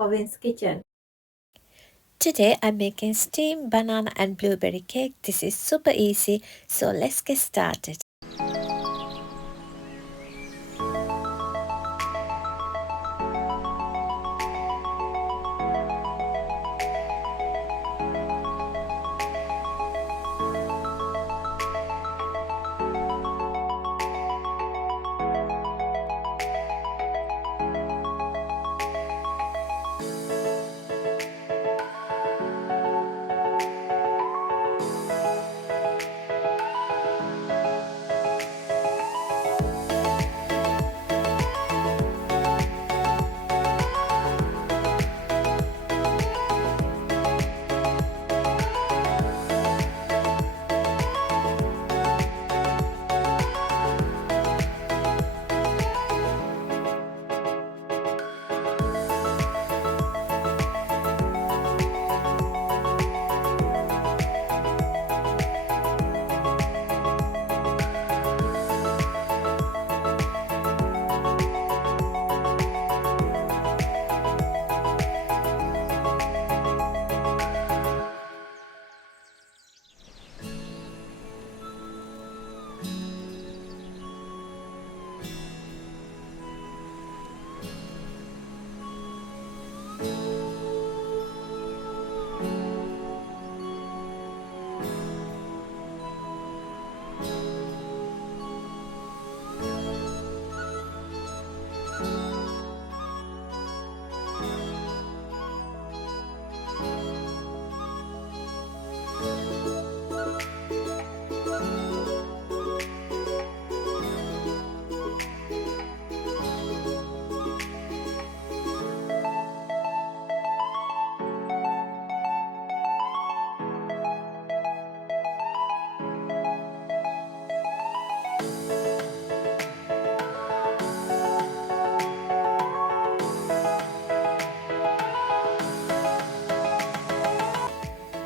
Owen's kitchen. Today I'm making steamed banana and blueberry cake. This is super easy, so let's get started.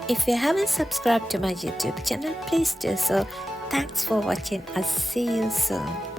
If you haven't subscribed to my YouTube channel, please do so. Thanks for watching. I'll see you soon.